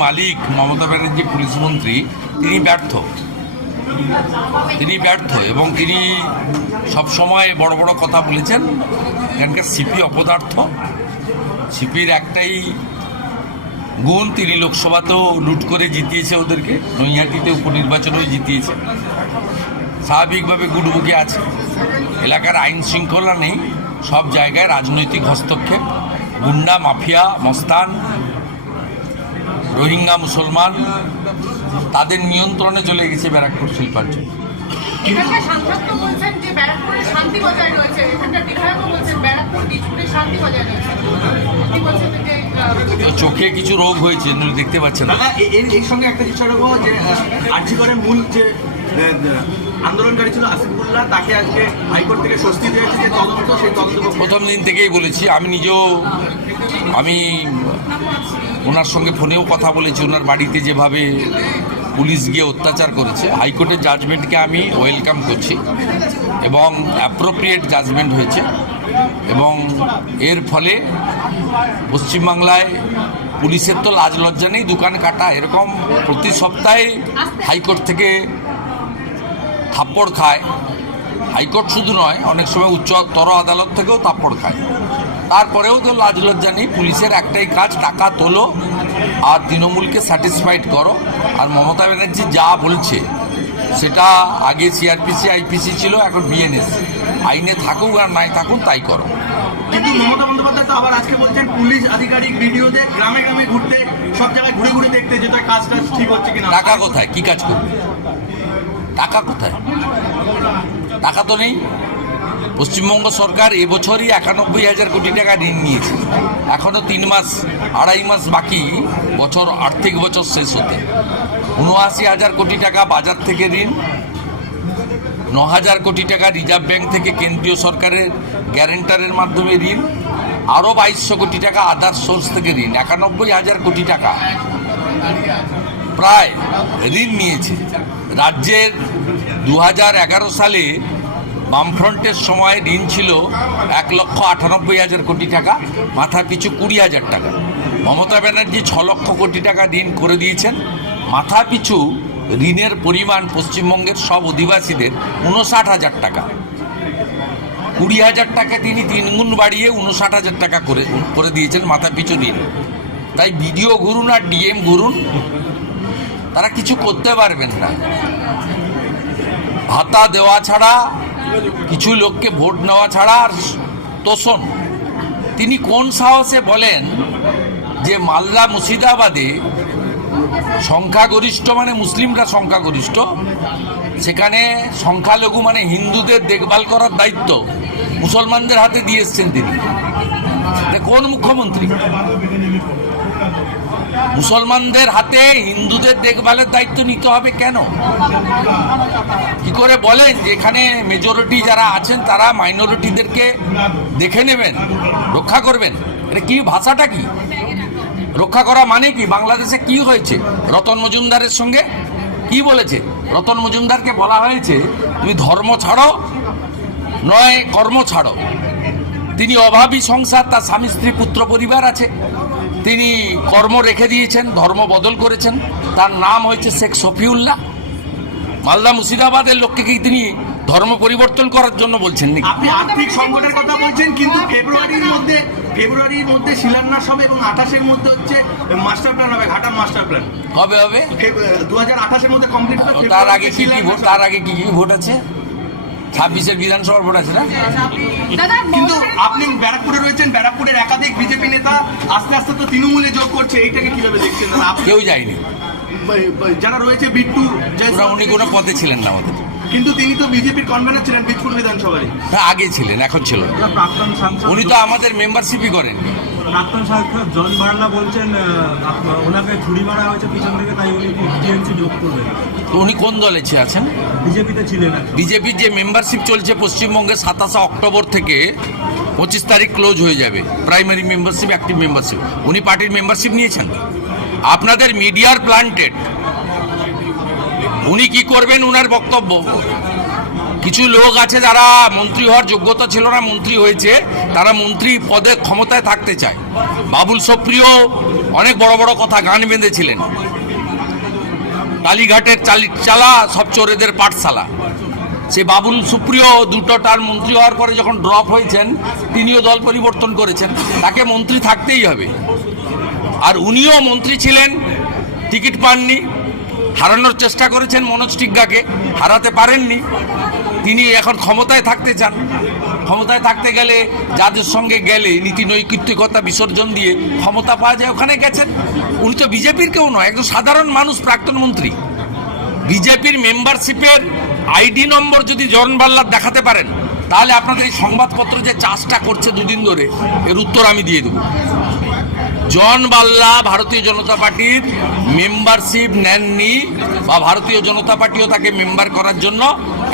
মালিক Mamata Banerjee police মন্ত্রী, তিনি ব্যর্থ। তিনি ব্যর্থ এবং তিনি সবসময় বড় বড় কথা বলেছেন। এখানকার সিপি অপদার্থ। সিপির একটাই গুণ, তিনি লোকসভাতেও লুট করে জিতিয়েছে ওদেরকে, নৈহাটিতে উপনির্বাচনেও জিতিয়েছে। স্বাভাবিকভাবে গুডবুকে আছে। এলাকার আইন শৃঙ্খলা নেই, সব জায়গায় রাজনৈতিক হস্তক্ষেপ, গুন্ডা, মাফিয়া, মস্তান রোহিঙ্গা মুসলমান তাদের নিয়ন্ত্রণে চলে গেছে ব্যারাকপুর শিল্পাঞ্চল। চোখে কিছু রোগ হয়েছে দেখতে পাচ্ছেন না। এর সঙ্গে একটা জিনিস রাখব যে আর্জি করে মূল যে আন্দোলনকারী ছিল আসিফুল্লাহ, তাকে আজকে হাইকোর্ট থেকে স্বস্তি দিয়েছে যে তদন্ত, সেই তদন্ত প্রথম দিন থেকেই বলেছি, আমি নিজেও, আমি ওনার সঙ্গে ফোনেও কথা বলেছি, ওনার বাড়িতে যেভাবে পুলিশ গিয়ে অত্যাচার করেছে, হাইকোর্টের জাজমেন্টকে আমি ওয়েলকাম করছি এবং অ্যাপ্রোপ্রিয়েট জাজমেন্ট হয়েছে এবং এর ফলে পশ্চিমবাংলায় পুলিশের তো লাজ লজ্জা নেই, দোকান কাটা, এরকম প্রতি সপ্তাহে হাইকোর্ট থেকে থাপ্পড় খায়। হাইকোর্ট শুধু নয় অনেক সময় উচ্চতর আদালত থেকেও থাপ্পড় খায়। তারপরেও তো লাজ লজ্জা নেই পুলিশের একটাই কাজ টাকা তোলো আর তৃণমূলকে স্যাটিসফাইড করো। আর মমতা ব্যানার্জি যা বলছে সেটা আগে সিআরপিসি আইপিসি ছিল এখন বিএনএস আইনে থাকুক আর নাই থাকুক তাই করো। কিন্তু মমতা বন্দ্যোপাধ্যায় তো আবার আজকে বলছেন পুলিশ আধিকারিক বিডিওদের গ্রামে গ্রামে ঘুরতে সব জায়গায় ঘুরে ঘুরে দেখতে যেটা কাজটা ঠিক হচ্ছে কিনা। টাকা কোথায়? কি কাজ করবে? টাকা কোথায়? টাকা তো নেই। পশ্চিমবঙ্গ সরকার এবছরই একানব্বই হাজার কোটি টাকা ঋণ নিয়েছে। এখনও তিন মাস, আড়াই মাস বাকি, বছর, আর্থিক বছর শেষ হতে। উনআশি হাজার কোটি টাকা বাজার থেকে ঋণ, ন হাজার কোটি টাকা রিজার্ভ ব্যাংক থেকে কেন্দ্রীয় সরকারের গ্যারেন্টারের মাধ্যমে ঋণ, আরও বাইশশো কোটি টাকা আদার সোর্স থেকে ঋণ, একানব্বই হাজার কোটি টাকা। প্রায় ঋণ নিয়েছে। রাজ্যের দু হাজার এগারো সালে বামফ্রন্টের সময় ঋণ ছিল এক লক্ষ আটানব্বই হাজার কোটি টাকা মাথা পিছু কুড়ি হাজার টাকা। মমতা ব্যানার্জি ছ লক্ষ কোটি টাকা ঋণ করে দিয়েছেন। মাথা পিছু ঋণের পরিমাণ পশ্চিমবঙ্গের সব অধিবাসীদের উনষাট হাজার টাকা। কুড়ি হাজার টাকা তিনি তিনগুণ বাড়িয়ে উনষাট হাজার টাকা করে করে দিয়েছেন মাথা পিছু ঋণ। তাই বিডিও ঘুরুন আর ডিএম ঘুরুন। তারা কিছু করতে পারবেন না। ভাতা দেওয়া ছাড়া, কিছু লোককে ভোট নেওয়া ছাড়া আর তোষণ। তিনি কোন সাহসে বলেন যে মালদা মুর্শিদাবাদে সংখ্যাগরিষ্ঠ মানে মুসলিমরা সংখ্যাগরিষ্ঠ, সেখানে সংখ্যালঘু মানে হিন্দুদের দেখভাল করার দায়িত্ব মুসলমানদের হাতে দিয়ে এসছেন তিনি। কোন মুখ্যমন্ত্রী? মুসলমানদের হাতে হিন্দুদের দেখভালের দায়িত্ব নিতে হবে কেন? কি করে বলেন যে এখানে মেজরিটি যারা আছেন, তারা মাইনরিটিদেরকে দেখে নেবেন, রক্ষা করবেন? এটা কি ভাষাটা কি? রক্ষা করা মানে কি? বাংলাদেশে কি হয়েছে? রতন মজুমদারের সঙ্গে কি বলেছে? রতন মজুমদারকে বলা হয়েছে, তুমি ধর্ম ছাড়ো, নয় কর্ম ছাড়ো। তিনি অভাবী সংসার, তার স্বামী, স্ত্রী, পুত্র, পরিবার আছে। তিনি কর্ম রেখে দিয়েছেন ধর্ম বদল করেছেন। তার নাম হয়েছে শেখ শফিউল্লাহ। মালদা মুর্শিদাবাদের লোককে কি তিনি ধর্ম পরিবর্তন করার জন্য বলছেন নাকি? আপনি আর্থিক সংকটের কথা বলছেন কিন্তু ফেব্রুয়ারির মধ্যে ফেব্রুয়ারির মধ্যে শিলান্যাস হবে এবং আঠাশের মধ্যে হচ্ছে মাস্টার প্ল্যান হবে ঘাটার মাস্টার প্ল্যান কবে হবে? দু হাজার আঠাশের মধ্যে কমপ্লিট হবে তার আগে কি কি ভোট তার আগে কি কি ভোট আছে? ছাব্বিশের বিধানসভার ভোট আছে না? কিন্তু আপনি ব্যারাকপুরে রয়েছেন ব্যারাকপুরের একাধিক বিজেপি নেতা আস্তে আস্তে তো তৃণমূলে যোগ করছে এইটাকে কীভাবে দেখছেন দাদা? কেউ যায়নি। যারা রয়েছে বিট্টু উনি কোনো পদে ছিলেন না আমাদের। কিন্তু তিনি তো বিজেপির কনভেনার ছিলেন বীজপুর বিধানসভায় না, আগে ছিলেন এখন ছিল উনি তো আমাদের মেম্বারশিপই করেন প্রাক্তন সাংসদ জন বার্লা বলছেন ওনাকে ছুরি মারা হয়েছে পিছন থেকে তাই উনি টিএমসি যোগ করবেন। তো উনি কোন দলে আছেন? বিজেপিতে ছিলেন। বিজেপির যে মেম্বারশিপ চলছে পশ্চিমবঙ্গে সাতাশে অক্টোবর থেকে পঁচিশ তারিখ ক্লোজ হয়ে যাবে। প্রাইমারি মেম্বারশিপ অ্যাক্টিভ মেম্বারশিপ উনি পার্টির মেম্বারশিপ নিয়েছেন? আপনাদের মিডিয়ার প্লান্টেড উনি কি করবেন উনার বক্তব্য? কিছু লোক আছে যারা মন্ত্রী হওয়ার যোগ্যতা ছিল না, মন্ত্রী হয়েছে। তারা মন্ত্রী পদে ক্ষমতায় থাকতে চায়। বাবুল সুপ্রিয় অনেক বড় বড় কথা গান বেঁধেছিলেন। কালীঘাটের চালি চালা, সব চোরেদের পাঠশালা। সে বাবুল সুপ্রিয় দুটো টার মন্ত্রী হওয়ার পরে যখন ড্রপ হয়েছেন, তিনিও দল পরিবর্তন করেছেন। তাকে মন্ত্রী থাকতেই হবে। আর উনিও মন্ত্রী ছিলেন, টিকিট পাননি। হারানোর চেষ্টা করেছেন মনোজ টিগ্গাকে, হারাতে পারেননি। তিনি এখন ক্ষমতায় থাকতে চান। ক্ষমতায় থাকতে গেলে যাদের সঙ্গে গেলে নীতি নৈতিকতা বিসর্জন দিয়ে ক্ষমতা পাওয়া যায়, ওখানে গেছেন। উনি তো বিজেপির কেউ নয়, একজন সাধারণ মানুষ, প্রাক্তন মন্ত্রী। বিজেপির মেম্বারশিপের আইডি নম্বর যদি জন বাল্লার দেখাতে পারেন, তাহলে আপনাদের এই সংবাদপত্র যে চাষটা করছে দুদিন ধরে, এর উত্তর আমি দিয়ে দেবো। জন বাল্লা ভারতীয় জনতা পার্টির মেম্বারশিপ নেননি বা ভারতীয় জনতা পার্টিও তাকে মেম্বার করার জন্য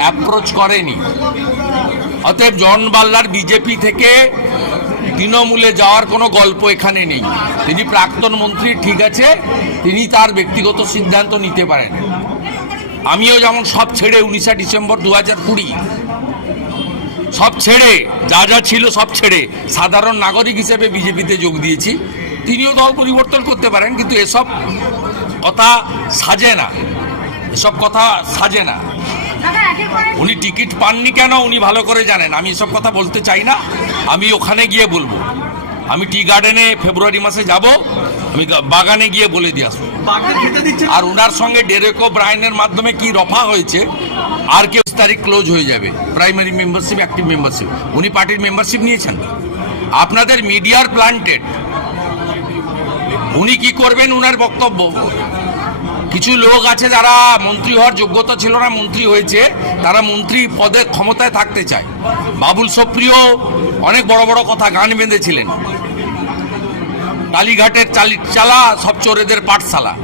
অ্যাপ্রোচ করেনি। অতএব জন বাল্লার বিজেপি থেকে তৃণমূলে যাওয়ার কোনো গল্প এখানে নেই। তিনি প্রাক্তন মন্ত্রী, ঠিক আছে, তিনি তার ব্যক্তিগত সিদ্ধান্ত নিতে পারেন। আমিও যেমন সব ছেড়ে উনিশে ডিসেম্বর দু হাজার কুড়ি, সব ছেড়ে, যা যা ছিল সব ছেড়ে, সাধারণ নাগরিক হিসেবে বিজেপিতে যোগ দিয়েছি। তিনিও দল পরিবর্তন করতে পারেন কিন্তু এসব কথা সাজে না। এসব কথা সাজে না। উনি টিকিট পাননি কেন? উনি ভালো করে জানেন। আমি এসব কথা বলতে চাই না। আমি ওখানে গিয়ে বলব। আমি টি গার্ডেনে ফেব্রুয়ারি মাসে যাব। আমি বাগানে গিয়ে বলে দিয়ে আসব। আর ওনার সঙ্গে ডেরেকো ব্রায়নের মাধ্যমে কি রফা হয়েছে আর কেউ তারিখ ক্লোজ হয়ে যাবে। প্রাইমারি মেম্বারশিপ অ্যাক্টিভ মেম্বারশিপ উনি পার্টির মেম্বারশিপ নিয়েছেন। আপনাদের মিডিয়ার প্লান্টেড উনি কি করবেন? উনার বক্তব্য। কিছু লোক আছে যারা মন্ত্রী হওয়ার যোগ্যতা ছিল না, মন্ত্রী হয়েছে। তারা মন্ত্রী পদে ক্ষমতায় থাকতে চায়। বাবুল সুপ্রিয় অনেক বড় বড় কথা গান বেঁধেছিলেন। কালীঘাটের চালি চালা, সব চোরেদের পাঠশালা।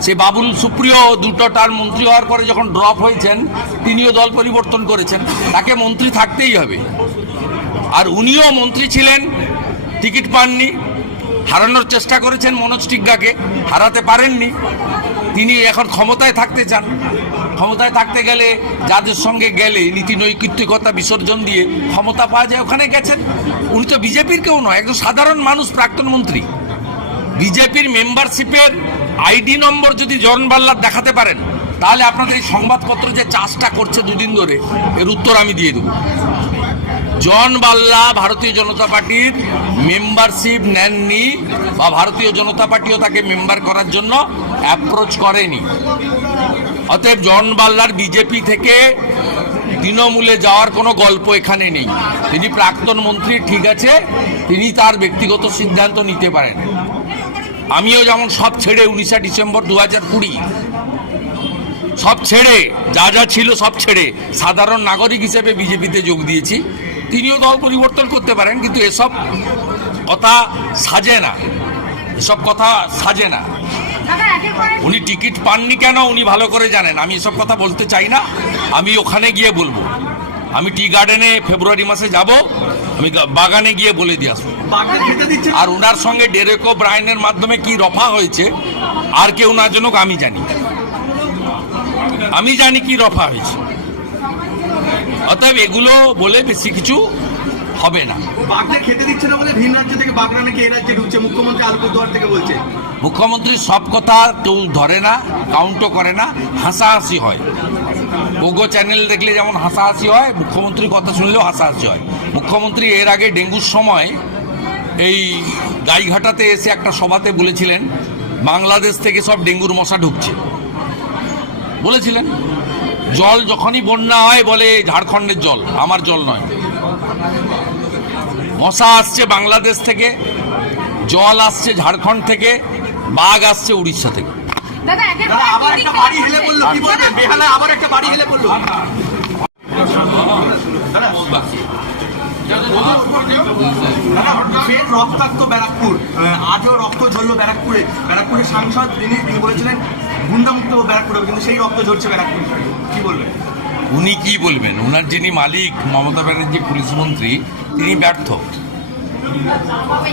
সে বাবুল সুপ্রিয় দুটো টার মন্ত্রী হওয়ার পরে যখন ড্রপ হয়েছেন, তিনিও দল পরিবর্তন করেছেন। তাকে মন্ত্রী থাকতেই হবে। আর উনিও মন্ত্রী ছিলেন, টিকিট পাননি। হারানোর চেষ্টা করেছেন মনোজ টিগ্গাকে, হারাতে পারেননি। তিনি এখন ক্ষমতায় থাকতে চান। ক্ষমতায় থাকতে গেলে যাদের সঙ্গে গেলে নীতি নৈতিকতা বিসর্জন দিয়ে ক্ষমতা পাওয়া যায়, ওখানে গেছেন। উনি তো বিজেপির কেউ নয়, একজন সাধারণ মানুষ, প্রাক্তন মন্ত্রী। বিজেপির মেম্বারশিপের আইডি নম্বর যদি জন বাল্লার দেখাতে পারেন, তাহলে আপনাদের এই সংবাদপত্র যে চাষটা করছে দুদিন ধরে, এর উত্তর আমি দিয়ে দেবো। জন বাল্লা ভারতীয় জনতা পার্টির মেম্বারশিপ নেননি বা ভারতীয় জনতা পার্টিও তাকে মেম্বার করার জন্য অ্যাপ্রোচ করেনি। অতএব জন বাল্লার বিজেপি থেকে তৃণমূলে যাওয়ার কোনো গল্প এখানে নেই। তিনি প্রাক্তন মন্ত্রী, ঠিক আছে, তিনি তার ব্যক্তিগত সিদ্ধান্ত নিতে পারেন। আমিও যেমন সব ছেড়ে উনিশে ডিসেম্বর দু হাজার কুড়ি, সব ছেড়ে, যা যা ছিল সব ছেড়ে, সাধারণ নাগরিক হিসেবে বিজেপিতে যোগ দিয়েছি। তিনিও দল পরিবর্তন করতে পারেন কিন্তু এসব কথা সাজে না। এসব কথা সাজে না। উনি টিকিট পাননি কেন উনি ভালো করে জানেন। আমি এসব কথা বলতে চাই না। আমি ওখানে গিয়ে বলব। আমি টি গার্ডেনে ফেব্রুয়ারি মাসে যাব। আমি বাগানে গিয়ে বলে দিয়ে আসব। আর ওনার সঙ্গে ডেরেকো ব্রায়নের মাধ্যমে কি রফা হয়েছে আর কেউ না জানুক আমি জানি। আমি জানি কি রফা হয়েছে। অতএব এগুলো বলে বেশি কিছু হবে না। বাঘদের খেতে দিচ্ছে না বলে ভিন রাজ্য থেকে বাঘরা নাকি এই রাজ্যে ঢুকছে? মুখ্যমন্ত্রী আলিপুরদুয়ার থেকে বলছে। মুখ্যমন্ত্রী সব কথা কেউ ধরে না কাউন্টও করে না হাসাহাসি হয়। পোগো চ্যানেল দেখলে যেমন হাসাহাসি হয় মুখ্যমন্ত্রীর কথা শুনলেও হাসাহাসি হয়। মুখ্যমন্ত্রী এর আগে ডেঙ্গুর সময় এই গাইঘাটাতে এসে একটা সভাতে বলেছিলেন বাংলাদেশ থেকে সব ডেঙ্গুর মশা ঢুকছে। বলেছিলেন? জল যখনই বন্যা হয় বলে ঝাড়খণ্ডের জল আমার জল নয়। মশা আসছে বাংলাদেশ থেকে জল আসছে ঝাড়খণ্ড থেকে বাঘ আসছে উড়িষ্যা থেকে। দাদা আবার একটা বাড়ি হেলে বলল কি বলবে বেহালা আবার একটা বাড়ি হেলে বলল। ফের রক্তাক্ত ব্যারাকপুর আজও রক্ত ঝরলো ব্যারাকপুরে। ব্যারাকপুরের সাংসদ, তিনি তিনি বলেছিলেন, গুন্ডামুক্ত ব্যারাকপুর কিন্তু সেই রক্ত ঝরছে ব্যারাকপুর। কি বলবেন? উনি কি বলবেন? ওনার যিনি মালিক, মমতা ব্যানার্জি, পুলিশ মন্ত্রী, তিনি ব্যর্থ।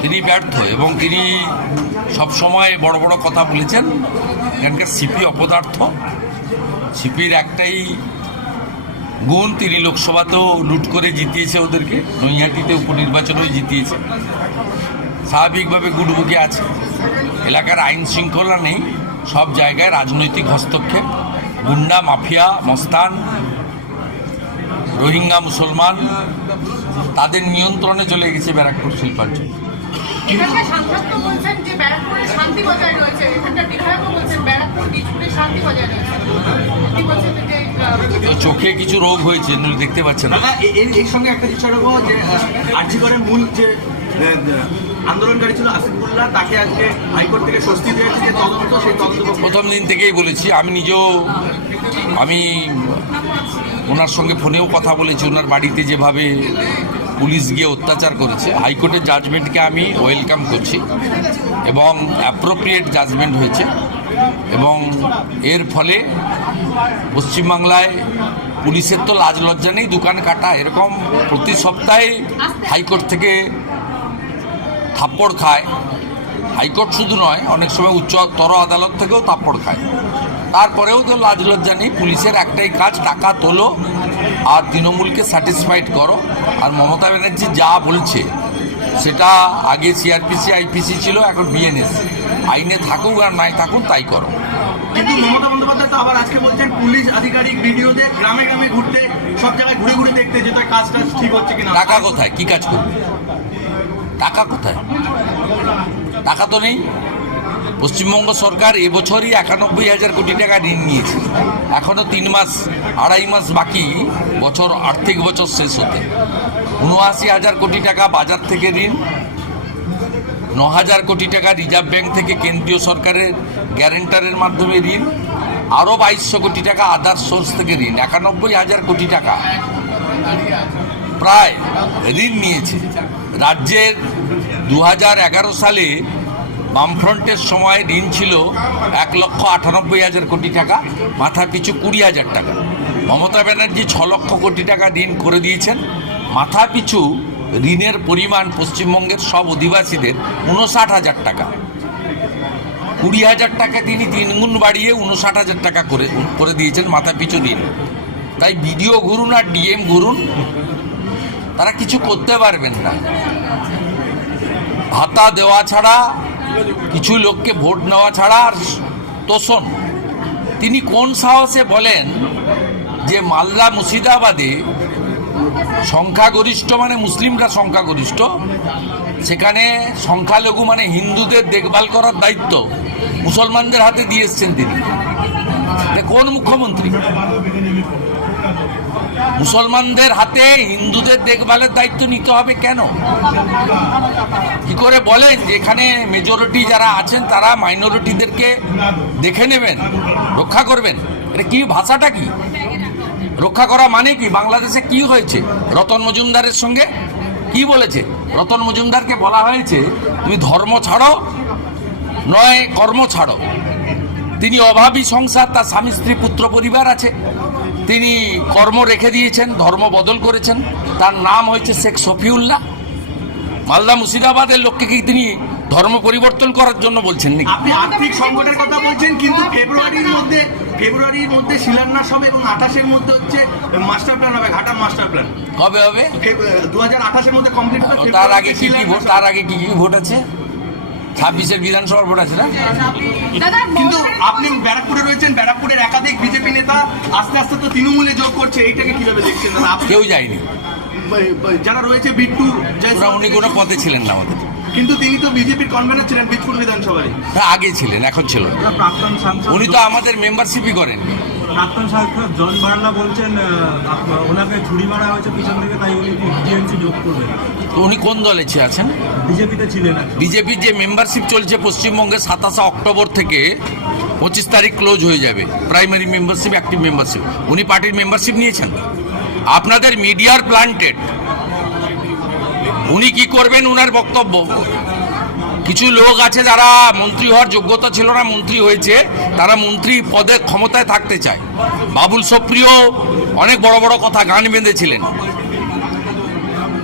তিনি ব্যর্থ এবং তিনি সবসময় বড় বড় কথা বলেছেন। এখানকার সিপি অপদার্থ। সিপির একটাই গুণ তিনি লোকসভাতেও লুট করে জিতিয়েছে ওদেরকে। নৈহাটিতে উপনির্বাচনেও জিতিয়েছে। স্বাভাবিকভাবে গুডবুকে আছে। এলাকার আইন শৃঙ্খলা নেই। সব জায়গায় রাজনৈতিক হস্তক্ষেপ। গুন্ডা, মাফিয়া, মস্তান, রোহিঙ্গা, মুসলমান, তাদের নিয়ন্ত্রণে চলে গেছে ব্যারাকপুর শিল্পাঞ্চল। বলছেন চোখে কিছু রোগ হয়েছে দেখতে পাচ্ছে না। এর- সঙ্গে একটা জিনিস যে আর্জি করে মূল যে আন্দোলনকারী ছিল আসিফুল্লাহ তাকে আজকে হাইকোর্ট থেকে স্বস্তি দিয়েছে যে তদন্ত সেই তদন্ত প্রথম দিন থেকেই বলেছি আমি নিজেও আমি ওনার সঙ্গে ফোনেও কথা বলেছি ওনার বাড়িতে যেভাবে পুলিশ গিয়ে অত্যাচার করেছে হাইকোর্টের জাজমেন্টকে আমি ওয়েলকাম করছি এবং অ্যাপ্রোপ্রিয়েট জাজমেন্ট হয়েছে। এবং এর ফলে পশ্চিমবাংলায় পুলিশের তো লাজ লজ্জা নেই, দোকান কাটা, এরকম প্রতি সপ্তাহে হাইকোর্ট থেকে থাপ্পড় খায়। হাইকোর্ট শুধু নয়, অনেক সময় উচ্চতর আদালত থেকেও থাপ্পড় খায়। তারপরেও তো লাজ লজ্জা নেই, পুলিশের একটাই কাজ, টাকা তোলো আর তৃণমূলকে স্যাটিসফাইড করো। আর মমতা ব্যানার্জি যা বলছে, সেটা আগে সিআরপিসি আইপিসি ছিল, এখন বিএনএস আইনে থাকুক আর নাই থাকুক তাই করো। কিন্তু মমতা বন্দ্যোপাধ্যায় তো আবার আজকে বলছেন পুলিশ আধিকারিক বিডিওদের গ্রামে গ্রামে ঘুরতে সব জায়গায় ঘুরে ঘুরে দেখতে যেত কাজ টাজ ঠিক হচ্ছে কিনা। টাকা কোথায়? কি কাজ করবে? টাকা কোথায়? টাকা তো নেই। পশ্চিমবঙ্গ সরকার এবছরই একানব্বই হাজার কোটি টাকা ঋণ নিয়েছে। এখনও তিন মাস আড়াই মাস বাকি বছর আর্থিক বছর শেষ হতে। উনআশি হাজার কোটি টাকা বাজার থেকে ঋণ ন হাজার কোটি টাকা রিজার্ভ ব্যাংক থেকে কেন্দ্রীয় সরকারের গ্যারেন্টারের মাধ্যমে ঋণ, আরও বাইশশো কোটি টাকা আদার সোর্স থেকে ঋণ, একানব্বই হাজার কোটি টাকা। প্রায় ঋণ নিয়েছে। রাজ্যের দু হাজার এগারো সালে বামফ্রন্টের সময় ঋণ ছিল এক লক্ষ আটানব্বই হাজার কোটি টাকা, মাথা পিছু কুড়ি হাজার টাকা। মমতা ব্যানার্জি ছ লক্ষ কোটি টাকা ঋণ করে দিয়েছেন। মাথা পিছু ঋণের পরিমাণ পশ্চিমবঙ্গের সব অধিবাসীদের উনষাট হাজার টাকা। কুড়ি হাজার টাকা তিনি তিনগুণ বাড়িয়ে উনষাট হাজার টাকা করে করে দিয়েছেন মাথা পিছু ঋণ তাই বিডিও ঘুরুন আর ডিএম ঘুরুন তারা কিছু করতে পারবেন না। ভাতা দেওয়া ছাড়া, কিছু লোককে ভোট নেওয়া ছাড়া আর তোষণ। তিনি কোন সাহসে বলেন যে মালদা মুর্শিদাবাদে সংখ্যাগরিষ্ঠ মানে মুসলিমরা সংখ্যাগরিষ্ঠ। সেখানে সংখ্যালঘু মানে হিন্দুদের দেখভাল করার দায়িত্ব মুসলমানদের হাতে দিয়ে এসছেন তিনি। কোন মুখ্যমন্ত্রী? মুসলমানদের হাতে হিন্দুদের দেখভালের দায়িত্ব নিতে হবে কেন? কি করে বলেন যে এখানে মেজরিটি যারা আছেন, তারা মাইনরিটিদেরকে দেখে নেবেন, রক্ষা করবেন? এটা কি ভাষাটা কি? রক্ষা করা মানে কি? বাংলাদেশে কি হয়েছে? রতন মজুমদারের সঙ্গে কি বলেছে? রতন মজুমদারকে বলা হয়েছে, তুমি ধর্ম ছাড়ো, নয়, কর্ম ছাড়ো। তিনি অভাবী সংসার, তার স্বামী, স্ত্রী, পুত্র, পরিবার আছে। তিনি কর্ম রেখে দিয়েছেন, ধর্ম বদল করেছেন। তার নাম হয়েছে শেখ শফিউল্লাহ। মালদা মুর্শিদাবাদের লোককে কি তিনি ধর্ম পরিবর্তন করার জন্য বলছেন নাকি? আপনি আর্থিক সংকটের কথা বলছেন, কিন্তু ফেব্রুয়ারির মধ্যে ফেব্রুয়ারির মধ্যে শিলান্যাস হবে এবং আঠাশের মধ্যে হচ্ছে মাস্টার প্ল্যান হবে ঘাটার মাস্টার প্ল্যান কবে হবে? দু হাজার আঠাশের মধ্যে কমপ্লিট হবে তার আগে কি কি ভোট তার আগে কি কি ভোট আছে? ছাব্বিশের বিধানসভার ভোট আছে না? কিন্তু আপনি ব্যারাকপুরে রয়েছেন ব্যারাকপুরের একাধিক বিজেপি নেতা আস্তে আস্তে তো তৃণমূলে যোগ করছে এইটাকে কীভাবে দেখছেন? কেউ যায়নি। যারা রয়েছে বিট্টু উনি কোনো পদে ছিলেন না আমাদের। কিন্তু তিনি তো বিজেপির কনভেনার ছিলেন বীজপুর বিধানসভায়। না, আগে ছিলেন এখন ছিল প্রাক্তন সাংসদ উনি তো আমাদের মেম্বারশিপই করেন। প্রাক্তন সাংসদ জন বার্লা বলছেন ওনাকে ছুরি মারা হয়েছে পিছন থেকে তাই উনি টিএমসি যোগ করবেন? তো উনি কোন দলে আছেন? বিজেপিতে ছিলেন বিজেপির যে মেম্বারশিপ চলছে পশ্চিমবঙ্গে সাতাশে অক্টোবর থেকে পঁচিশ তারিখ ক্লোজ হয়ে যাবে। প্রাইমারি মেম্বারশিপ অ্যাক্টিভ মেম্বারশিপ উনি পার্টির মেম্বারশিপ নিয়েছেন? আপনাদের মিডিয়ার প্লান্টেড উনি কি করবেন? উনার বক্তব্য। কিছু লোক আছে যারা মন্ত্রী হওয়ার যোগ্যতা ছিল না, মন্ত্রী হয়েছে। তারা মন্ত্রী পদে ক্ষমতায় থাকতে চায়। বাবুল সুপ্রিয় অনেক বড় বড় কথা গান বেঁধেছিলেন।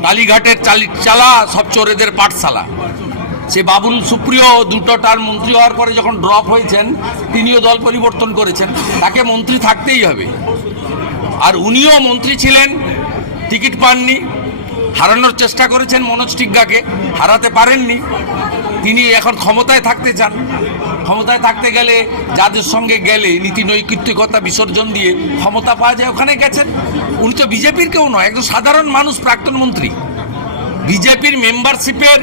কালীঘাটের চালি সব চোরেদের পাঠশালা। সে বাবুল সুপ্রিয় দুটো টার মন্ত্রী হওয়ার পরে যখন ড্রপ হয়েছেন, তিনিও দল পরিবর্তন করেছেন। তাকে মন্ত্রী থাকতেই হবে। আর উনিও মন্ত্রী ছিলেন, টিকিট পাননি। হারানোর চেষ্টা করেছেন মনোজ টিগ্গাকে, হারাতে পারেননি। তিনি এখন ক্ষমতায় থাকতে চান। ক্ষমতায় থাকতে গেলে যাদের সঙ্গে গেলে নীতি নৈতিকতা বিসর্জন দিয়ে ক্ষমতা পাওয়া যায়, ওখানে গেছেন। উনি তো বিজেপির কেউ নয়, একজন সাধারণ মানুষ, প্রাক্তন মন্ত্রী। বিজেপির মেম্বারশিপের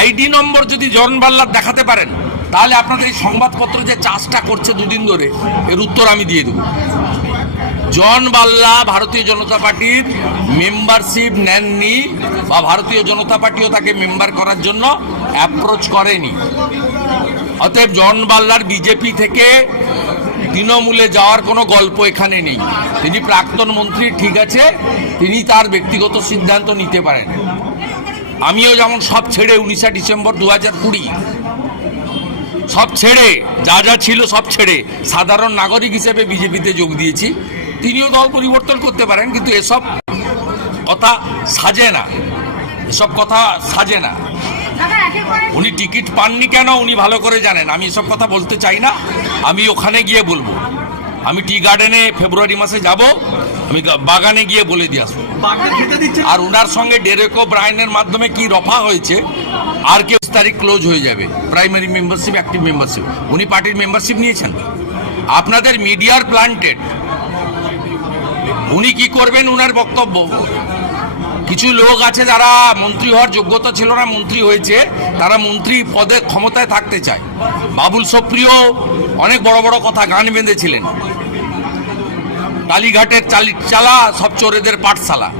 আইডি নম্বর যদি জন বাল্লার দেখাতে পারেন, তাহলে আপনাদের এই সংবাদপত্র যে চাষটা করছে দুদিন ধরে, এর উত্তর আমি দিয়ে দেবো। জন বাল্লা ভারতীয় জনতা পার্টির মেম্বারশিপ নেননি বা ভারতীয় জনতা পার্টিও তাকে মেম্বার করার জন্য অ্যাপ্রোচ করেনি। অতএব জন বাল্লার বিজেপি থেকে তৃণমূলে যাওয়ার কোনো গল্প এখানে নেই। তিনি প্রাক্তন মন্ত্রী, ঠিক আছে, তিনি তার ব্যক্তিগত সিদ্ধান্ত নিতে পারেন। আমিও যেমন সব ছেড়ে উনিশে ডিসেম্বর দু হাজার কুড়ি, সব ছেড়ে, যা যা ছিল সব ছেড়ে, সাধারণ নাগরিক হিসেবে বিজেপিতে যোগ দিয়েছি। তিনিও দল পরিবর্তন করতে পারেন, কিন্তু এসব কথা সাজে না। এসব কথা সাজে না। উনি টিকিট পাননি কেন, উনি ভালো করে জানেন। আমি এসব কথা বলতে চাই না। আমি ওখানে গিয়ে বলব। আমি টি গার্ডেনে ফেব্রুয়ারি মাসে যাব। আমি বাগানে গিয়ে বলে দিয়ে আসব। আর ওনার সঙ্গে ডেরেকো ব্রায়নের মাধ্যমে কি রফা হয়েছে, আর কেউ তারিখ ক্লোজ হয়ে যাবে। Primary membership, active membership. উনি পার্টির মেম্বারশিপ নিয়েছেন। আপনাদের মিডিয়ার প্লান্টেড। উনি কি করবেন? উনার বক্তব্য। কিছু লোক আছে যারা মন্ত্রী হওয়ার যোগ্যতা ছিল না, মন্ত্রী হয়েছে। তারা মন্ত্রী পদে ক্ষমতায় থাকতে চায়। বাবুল সুপ্রিয় অনেক বড় বড় কথা গান বেঁধেছিলেন। কালীঘাটের চালি চালা, সব চোরেদের পাঠশালা।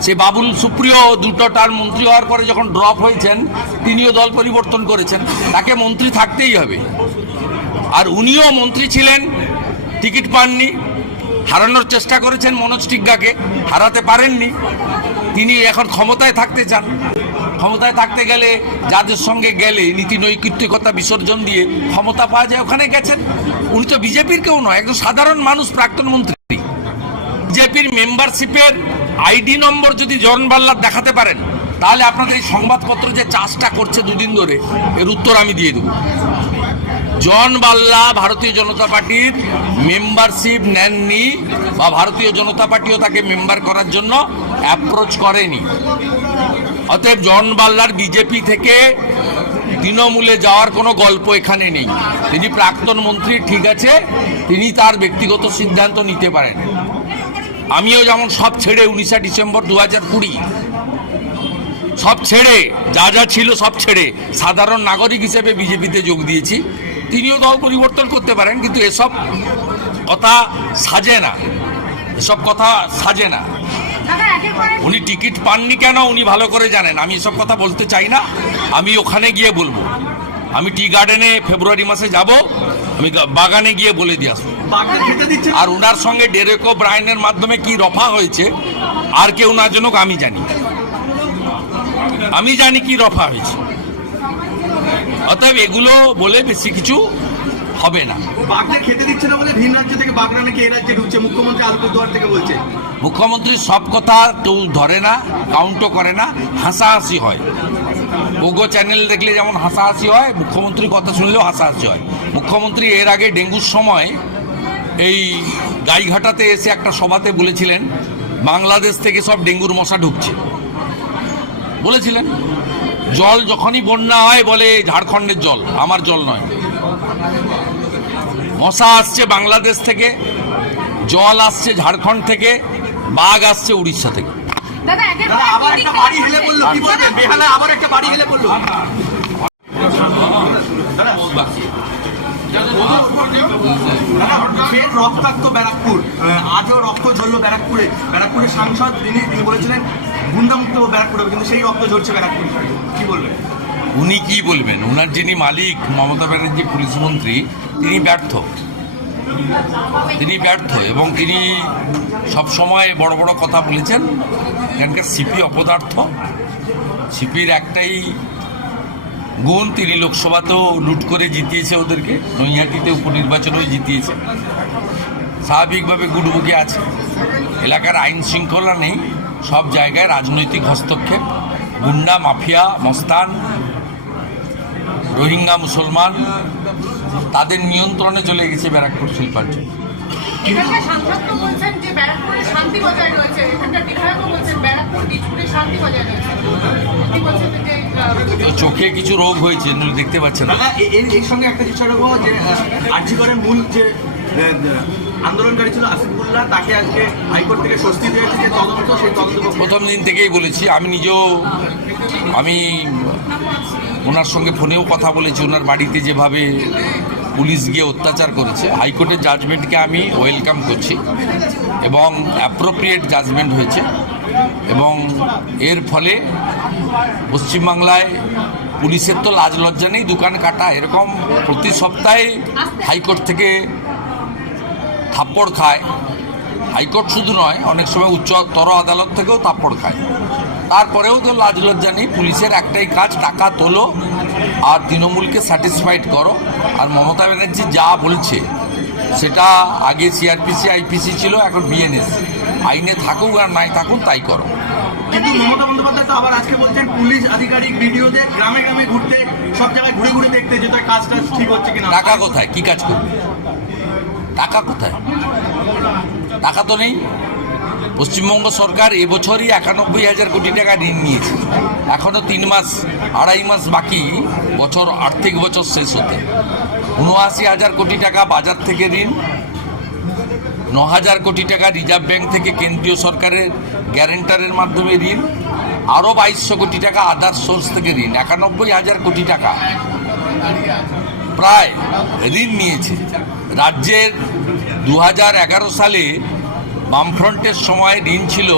সে বাবুল সুপ্রিয় দুটো টার্ম মন্ত্রী হওয়ার পরে যখন ড্রপ হয়েছেন, তিনিও দল পরিবর্তন করেছেন। তাকে মন্ত্রী থাকতেই হবে। আর উনিও মন্ত্রী ছিলেন, টিকিট পাননি। হারানোর চেষ্টা করেছেন মনোজ টিগ্গাকে, হারাতে পারেননি। তিনি এখন ক্ষমতায় থাকতে চান। ক্ষমতায় থাকতে গেলে যাদের সঙ্গে গেলে নীতি নৈতিকতা বিসর্জন দিয়ে ক্ষমতা পাওয়া যায়, ওখানে গেছেন। উনি তো বিজেপির কেউ নয়, একজন সাধারণ মানুষ, প্রাক্তন মন্ত্রী। বিজেপির মেম্বারশিপের আইডি নম্বর যদি জন বাল্লার দেখাতে পারেন, তাহলে আপনাদের এই সংবাদপত্র যে চাষটা করছে দুদিন ধরে, এর উত্তর আমি দিয়ে দেবো। জন বাল্লা ভারতীয় জনতা পার্টির মেম্বারশিপ নেননি বা ভারতীয় জনতা পার্টিও তাকে মেম্বার করার জন্য অ্যাপ্রোচ করেনি। অতএব জন বাল্লার বিজেপি থেকে তৃণমূলে যাওয়ার কোনো গল্প এখানে নেই। তিনি প্রাক্তন মন্ত্রী, ঠিক আছে, তিনি তার ব্যক্তিগত সিদ্ধান্ত নিতে পারেন। আমিও যেমন সব ছেড়ে উনিশে ডিসেম্বর দু হাজার কুড়ি, সব ছেড়ে, যা যা ছিল সব ছেড়ে, সাধারণ নাগরিক হিসেবে বিজেপিতে যোগ দিয়েছি। তিনিও দল পরিবর্তন করতে পারেন কিন্তু এসব কথা সাজে না। এসব কথা সাজে না। উনি টিকিট পাননি কেন? উনি ভালো করে জানেন। আমি এসব কথা বলতে চাই না। আমি ওখানে গিয়ে বলব। আমি টি গার্ডেনে ফেব্রুয়ারি মাসে যাব। আমি বাগানে গিয়ে বলে দিয়ে আসব। আর ওনার সঙ্গে ডেরেকো ব্রায়নের মাধ্যমে কি রফা হয়েছে আর কেউ না জানুক আমি জানি। আমি জানি কি রফা হয়েছে। অতএব এগুলো বলে বেশি কিছু হবে না। বাঘদের খেতে দিচ্ছে না বলে ভিন রাজ্য থেকে বাঘরা নাকি এ রাজ্যে ঢুকছে? মুখ্যমন্ত্রী আলিপুরদুয়ার থেকে বলছে। মুখ্যমন্ত্রী সব কথা কেউ ধরে না কাউন্টও করে না হাসাহাসি হয়। ওগো চ্যানেল দেখলে যেমন হাসাহাসি হয় মুখ্যমন্ত্রীর কথা শুনলেও হাসাহাসি হয়। মুখ্যমন্ত্রী এর আগে ডেঙ্গুর সময় এই গাইঘাটাতে এসে একটা সভাতে বলেছিলেন বাংলাদেশ থেকে সব ডেঙ্গুর মশা ঢুকছে। বলেছিলেন? জল যখনই বন্যা হয় বলে ঝাড়খণ্ডের জল আমার জল নয় মশা আসছে বাংলাদেশ থেকে জল আসছে ঝাড়খণ্ড থেকে বাঘ আসছে উড়িষ্যা থেকে দাদা ফের রক্তাক্ত ব্যারাকপুর আজও রক্ত ঝরলো ব্যারাকপুরে। ব্যারাকপুরের সাংসদ তিনি তিনি বলেছিলেন গুন্ডামুক্ত ব্যারাকপুর হবে, কিন্তু সেই রক্ত ঝরছে ব্যারাকপুর। কি বলবেন? উনি কি বলবেন? ওনার যিনি মালিক মমতা ব্যানার্জি পুলিশ মন্ত্রী তিনি ব্যর্থ। তিনি ব্যর্থ এবং তিনি সব সময় বড় বড় কথা বলেছেন। এখানকার সিপি অপদার্থ। সিপির একটাই গুণ তিনি লোকসভাতেও লুট করে জিতিয়েছে ওদেরকে, নৈহাটিতে উপনির্বাচনেও জিতিয়েছে। স্বাভাবিকভাবে গুডবুকে আছে। এলাকার আইন শৃঙ্খলা নেই, সব জায়গায় রাজনৈতিক হস্তক্ষেপ, গুন্ডা, মাফিয়া, মস্তান, রোহিঙ্গা, মুসলমান, তাদের নিয়ন্ত্রণে চলে গেছে ব্যারাকপুর শিল্পাঞ্চল। বলছেন যে চোখে কিছু রোগ হয়েছে দেখতে পাচ্ছেন না। এর সঙ্গে একটা জিনিস রাখব যে আরজি করের মূল যে আন্দোলনকারী ছিল আসিফুল্লাহ তাকে আজকে হাইকোর্ট থেকে স্বস্তি দিয়েছে যে তদন্ত সেই তদন্ত প্রথম দিন থেকেই বলেছি আমি নিজেও আমি ওনার সঙ্গে ফোনেও কথা বলেছি ওনার বাড়িতে যেভাবে পুলিশ গিয়ে অত্যাচার করেছে হাইকোর্টের জাজমেন্টকে আমি ওয়েলকাম করছি এবং অ্যাপ্রোপ্রিয়েট জাজমেন্ট হয়েছে। এবং এর ফলে পশ্চিমবাংলায় পুলিশের তো লাজ লজ্জা নেই, দোকান কাটা, এরকম প্রতি সপ্তাহে হাইকোর্ট থেকে থাপ্পড় খায়। হাইকোর্ট শুধু নয়, অনেক সময় উচ্চতর আদালত থেকেও থাপ্পড় খায়। তারপরেও তো লাজ লজ্জা নেই, পুলিশের একটাই কাজ, টাকা তোলো আর তৃণমূলকে স্যাটিসফাইড করো। আর মমতা ব্যানার্জি যা বলছে সেটা আগে সিআরপিসি আইপিসি ছিল এখন বিএনএস আইনে থাকুক আর নাই থাকুক তাই করো। কিন্তু মমতা বন্দ্যোপাধ্যায় তো আবার আজকে বলছেন পুলিশ আধিকারিক গ্রামে গ্রামে ঘুরতে সব জায়গায় ঘুরে ঘুরে দেখতে যে তার কাজটা ঠিক হচ্ছে কিনা। টাকা কোথায়? কি কাজ করবে? টাকা কোথায়? টাকা তো নেই। পশ্চিমবঙ্গ সরকার এবছরই একানব্বই হাজার কোটি টাকা ঋণ নিয়েছে। এখনও তিন মাস আড়াই মাস বাকি বছর আর্থিক বছর শেষ হতে। উনআশি হাজার কোটি টাকা বাজার থেকে ঋণ, ন হাজার কোটি টাকা রিজার্ভ ব্যাংক থেকে কেন্দ্রীয় সরকারের গ্যারেন্টারের মাধ্যমে ঋণ, আরও বাইশশো কোটি টাকা আদার সোর্স থেকে ঋণ, একানব্বই হাজার কোটি টাকা। প্রায় ঋণ নিয়েছে। রাজ্যের দু হাজার এগারো সালে বামফ্রন্টের সময় ঋণ ছিল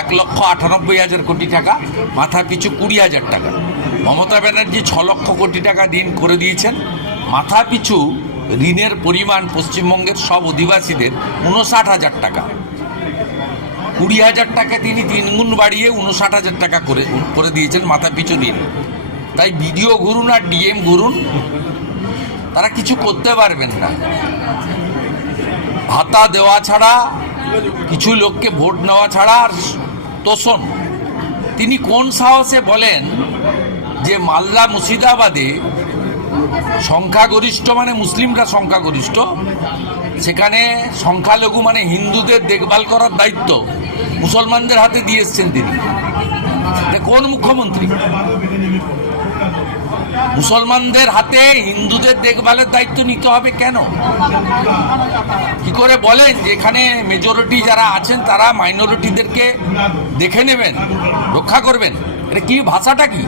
এক লক্ষ আটানব্বই হাজার কোটি টাকা মাথা পিছু কুড়ি হাজার টাকা। মমতা ব্যানার্জি ছ লক্ষ কোটি টাকা ঋণ করে দিয়েছেন। মাথা পিছু ঋণের পরিমাণ পশ্চিমবঙ্গের সব অধিবাসীদের উনষাট হাজার টাকা। কুড়ি হাজার টাকা তিনি তিনগুণ বাড়িয়ে উনষাট হাজার টাকা করে করে দিয়েছেন মাথা পিছু ঋণ। তাই বিডিও ঘুরুন আর ডিএম ঘুরুন, তারা কিছু করতে পারবেন না। ভাতা দেওয়া ছাড়া, কিছু লোককে ভোট নেওয়া ছাড়া আর তোষণ। তিনি কোন সাহসে বলেন যে মালদা মুর্শিদাবাদে সংখ্যাগরিষ্ঠ মানে মুসলিমরা সংখ্যাগরিষ্ঠ। সেখানে সংখ্যালঘু মানে হিন্দুদের দেখভাল করার দায়িত্ব মুসলমানদের হাতে দিয়ে এসছেন তিনি। কোন মুখ্যমন্ত্রী? মুসলমানদের হাতে হিন্দুদের দেখভালের দায়িত্ব নিতে হবে কেন? কি করে বলেন যে এখানে মেজরিটি যারা আছেন, তারা মাইনরিটিদেরকে দেখে নেবেন, রক্ষা করবেন? এটা কি ভাষাটা কি?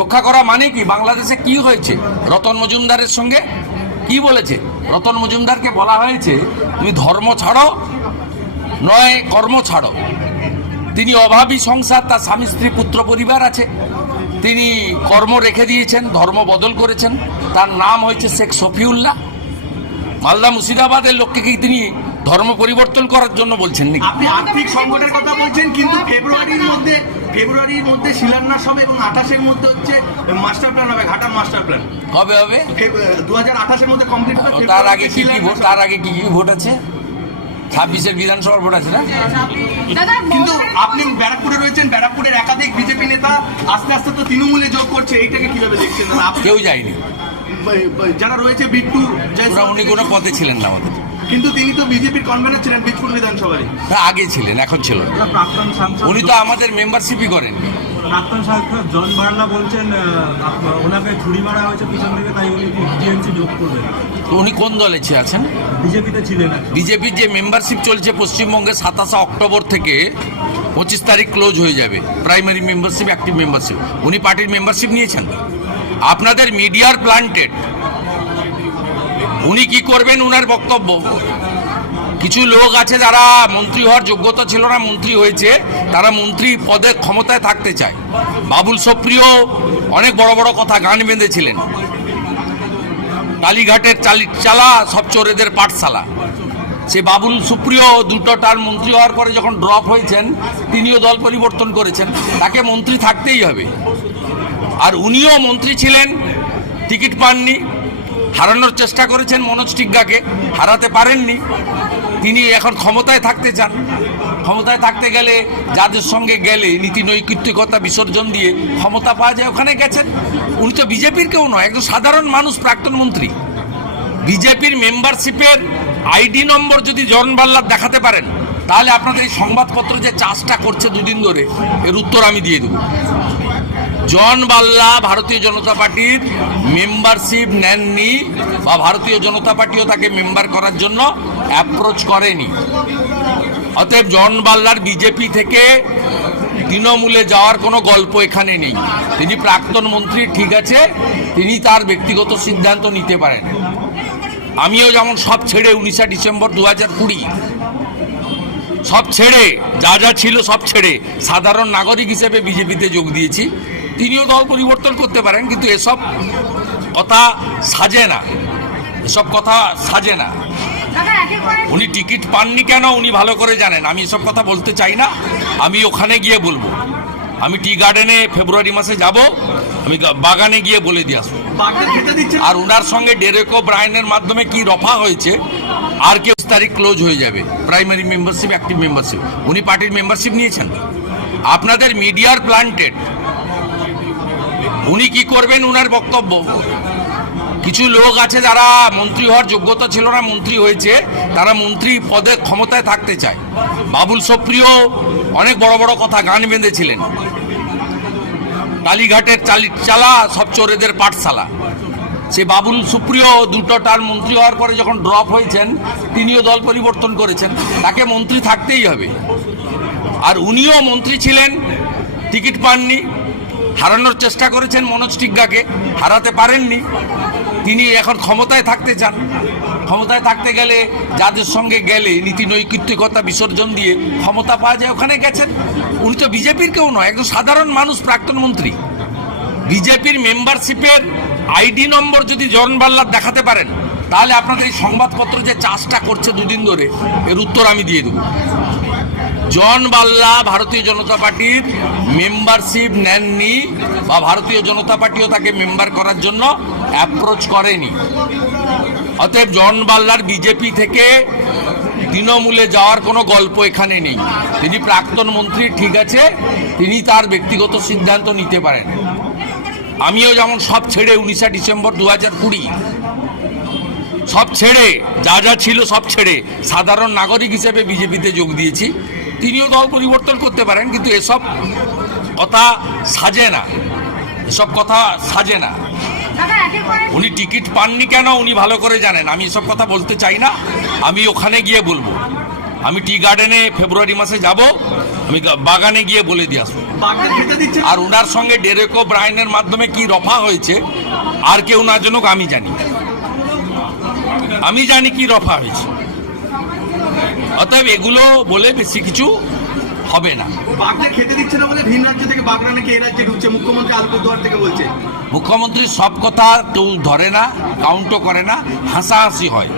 রক্ষা করা মানে কি? বাংলাদেশে কি হয়েছে? রতন মজুমদারের সঙ্গে কি বলেছে? রতন মজুমদারকে বলা হয়েছে, তুমি ধর্ম ছাড়ো, নয়, কর্ম ছাড়ো। তিনি অভাবী সংসার, তার স্বামী, স্ত্রী, পুত্র, পরিবার আছে। তিনি কর্ম রেখে দিয়েছেন, ধর্ম বদল করেছেন। তার নাম হয়েছে শেখ শফিউল্লাহ। মালদা মুর্শিদাবাদের লোককে কি তিনি ধর্ম পরিবর্তন করার জন্য বলছেন নাকি? আপনি আর্থিক সংকটের কথা বলছেন, কিন্তু ফেব্রুয়ারির মধ্যে ফেব্রুয়ারির মধ্যে শিলান্যাস হবে এবং আঠাশের মধ্যে হচ্ছে মাস্টার প্ল্যান হবে ঘাটার মাস্টার প্ল্যান কবে হবে? দু হাজার আঠাশের মধ্যে কমপ্লিট হবে তার আগে কি কি ভোট তার আগে কি কি ভোট আছে? ছাব্বিশের বিধানসভার ভোট আছে না? দাদা কিন্তু আপনি ব্যারাকপুরে রয়েছেন ব্যারাকপুরের একাধিক বিজেপি নেতা আস্তে আস্তে তো তৃণমূলে যোগ করছে এইটাকে কীভাবে দেখছেন? কেউ যায়নি। যারা রয়েছে বিট্টু উনি কোনো পদে ছিলেন না আমাদের। কিন্তু তিনি তো বিজেপির কনভেনার ছিলেন বীজপুর বিধানসভায় তা আগে ছিলেন এখন ছিল প্রাক্তন সাংসদ উনি তো আমাদের মেম্বারশিপই করেন প্রাক্তন সাংসদ জন বার্লা বলছেন ওনাকে ছুরি মারা হয়েছে পিছন থেকে তাই উনি টিএমসি যোগ করবেন। তো উনি কোন দলে আছেন? বিজেপিতে ছিলেন বিজেপির যে মেম্বারশিপ চলছে পশ্চিমবঙ্গে সাতাশে অক্টোবর থেকে পঁচিশ তারিখ ক্লোজ হয়ে যাবে প্রাইমারি মেম্বারশিপ অ্যাক্টিভ মেম্বারশিপ উনি পার্টির মেম্বারশিপ নিয়েছেন? আপনাদের মিডিয়ার প্লান্টেড উনি কি করবেন উনার বক্তব্য? কিছু লোক আছে যারা মন্ত্রী হওয়ার যোগ্যতা ছিল না, মন্ত্রী হয়েছে, তারা মন্ত্রী পদে ক্ষমতায় থাকতে চায়। বাবুল সুপ্রিয় অনেক বড় বড় কথা গান বেঁধেছিলেন। কালীঘাটের চালি চালা, সব চোরেদের পাঠশালা। সে বাবুল সুপ্রিয় দুটো টার মন্ত্রী হওয়ার পরে যখন ড্রপ হয়েছেন, তিনিও দল পরিবর্তন করেছেন। তাকে মন্ত্রী থাকতেই হবে। আর উনিও মন্ত্রী ছিলেন, টিকিট পাননি। হারানোর চেষ্টা করেছেন মনোজ টিগ্গাকে, হারাতে পারেননি। তিনি এখন ক্ষমতায় থাকতে চান। ক্ষমতায় থাকতে গেলে যাদের সঙ্গে গেলে, নীতি নৈতিকতা বিসর্জন দিয়ে ক্ষমতা পাওয়া যায়, ওখানে গেছেন। উনি তো বিজেপির কেউ নয়, একজন সাধারণ মানুষ, প্রাক্তন মন্ত্রী। বিজেপির মেম্বারশিপের আইডি নম্বর যদি জন বাল্লার দেখাতে পারেন, তাহলে আপনাদের এই সংবাদপত্র যে চাষটা করছে দুদিন ধরে, এর উত্তর আমি দিয়ে দেবো। জন বাল্লা ভারতীয় জনতা পার্টির মেম্বারশিপ নেননি বা ভারতীয় জনতা পার্টিও তাকে মেম্বার করার জন্য অ্যাপ্রোচ করেনি। অতএব জন বাল্লার বিজেপি থেকে তৃণমূলে যাওয়ার কোনো গল্প এখানে নেই। তিনি প্রাক্তন মন্ত্রী, ঠিক আছে, তিনি তার ব্যক্তিগত সিদ্ধান্ত নিতে পারেন। আমিও যেমন সব ছেড়ে উনিশে ডিসেম্বর দু হাজার কুড়ি, সব ছেড়ে, যা যা ছিল সব ছেড়ে, সাধারণ নাগরিক হিসেবে বিজেপিতে যোগ দিয়েছি। তিনিও দল পরিবর্তন করতে পারেন কিন্তু এসব কথা সাজে না। এসব কথা সাজে না। উনি টিকিট পাননি কেন? উনি ভালো করে জানেন। আমি এসব কথা বলতে চাই না। আমি ওখানে গিয়ে বলব। আমি টি গার্ডেনে ফেব্রুয়ারি মাসে যাব। আমি বাগানে গিয়ে বলে দিয়ে আসব। আর ওনার সঙ্গে ডেরেকো ব্রায়নের মাধ্যমে কি রফা হয়েছে আর কেউ তারিখ ক্লোজ হয়ে যাবে। প্রাইমারি মেম্বারশিপ অ্যাক্টিভ মেম্বারশিপ উনি পার্টির মেম্বারশিপ নিয়েছেন। আপনাদের মিডিয়ার প্লান্টেড উনি কি করবেন? উনার বক্তব্য। কিছু লোক আছে যারা মন্ত্রী হওয়ার যোগ্যতা ছিল না, মন্ত্রী হয়েছে। তারা মন্ত্রী পদে ক্ষমতায় থাকতে চায়। বাবুল সুপ্রিয় অনেক বড় বড় কথা গান বেঁধেছিলেন। কালীঘাটের চালি চালা, সব চোরেদের পাঠশালা। সে বাবুল সুপ্রিয় দুটো টার মন্ত্রী হওয়ার পরে যখন ড্রপ হয়েছেন, তিনিও দল পরিবর্তন করেছেন। তাকে মন্ত্রী থাকতেই হবে। আর উনিও মন্ত্রী ছিলেন, টিকিট পাননি। হারানোর চেষ্টা করেছেন মনোজ টিগ্গাকে, হারাতে পারেননি। তিনি এখন ক্ষমতায় থাকতে চান। ক্ষমতায় থাকতে গেলে যাদের সঙ্গে গেলে নীতি নৈতিকতা বিসর্জন দিয়ে ক্ষমতা পাওয়া যায়, ওখানে গেছেন। উনি তো বিজেপির কেউ নয়, একজন সাধারণ মানুষ, প্রাক্তন মন্ত্রী। বিজেপির মেম্বারশিপের আইডি নম্বর যদি জন বাল্লার দেখাতে পারেন, তাহলে আপনাদের এই সংবাদপত্র যে চাষটা করছে দুদিন ধরে, এর উত্তর আমি দিয়ে দেবো। জন বাল্লা ভারতীয় জনতা পার্টির মেম্বারশিপ নেননি বা ভারতীয় জনতা পার্টিও তাকে মেম্বার করার জন্য অ্যাপ্রোচ করেনি। অতএব জন বাল্লার বিজেপি থেকে তৃণমূলে যাওয়ার কোনো গল্প এখানে নেই। তিনি প্রাক্তন মন্ত্রী, ঠিক আছে, তিনি তার ব্যক্তিগত সিদ্ধান্ত নিতে পারেন। আমিও যেমন সব ছেড়ে উনিশে ডিসেম্বর দু হাজার কুড়ি, সব ছেড়ে, যা যা ছিল সব ছেড়ে, সাধারণ নাগরিক হিসেবে বিজেপিতে যোগ দিয়েছি। তিনিও দল পরিবর্তন করতে পারেন কিন্তু এসব কথা সাজে না। এসব কথা সাজে না। উনি টিকিট পাননি কেন উনি ভালো করে জানেন। আমি এসব কথা বলতে চাই না আমি ওখানে গিয়ে বলব। আমি টি গার্ডেনে ফেব্রুয়ারি মাসে যাব আমি বাগানে গিয়ে বলে দিয়ে আসব। আর ওনার সঙ্গে ডেরেকো ব্রায়নের মাধ্যমে কি রফা হয়েছে আর কেউ না জানুক আমি জানি। আমি জানি কি রফা হয়েছে। অতএব এগুলো বলে বেশি কিছু হবে না। খেতে দিচ্ছে না বলে ভিন রাজ্য থেকে নাকি রাজ্যে ঢুকছে? মুখ্যমন্ত্রী আলিপুরদুয়ার থেকে বলছে। মুখ্যমন্ত্রী সব কথা কেউ ধরে না কাউন্টও করে না হাসাহাসি হয়।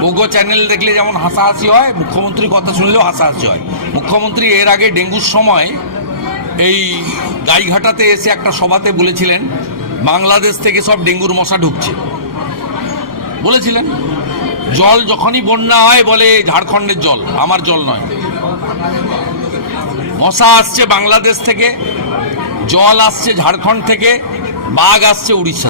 পোগো চ্যানেল দেখলে যেমন হাসাহাসি হয় মুখ্যমন্ত্রীর কথা শুনলেও হাসাহাসি হয়। মুখ্যমন্ত্রী এর আগে ডেঙ্গুর সময় এই গাইঘাটাতে এসে একটা সভাতে বলেছিলেন বাংলাদেশ থেকে সব ডেঙ্গুর মশা ঢুকছে। বলেছিলেন। জল যখনই বন্যা হয় বলে ঝাড়খণ্ডের জল, আমার জল নয়। মশা আসছে বাংলাদেশ থেকে, জল আসছে ঝাড়খণ্ড থেকে, বাঘ আসছে উড়িষ্যা।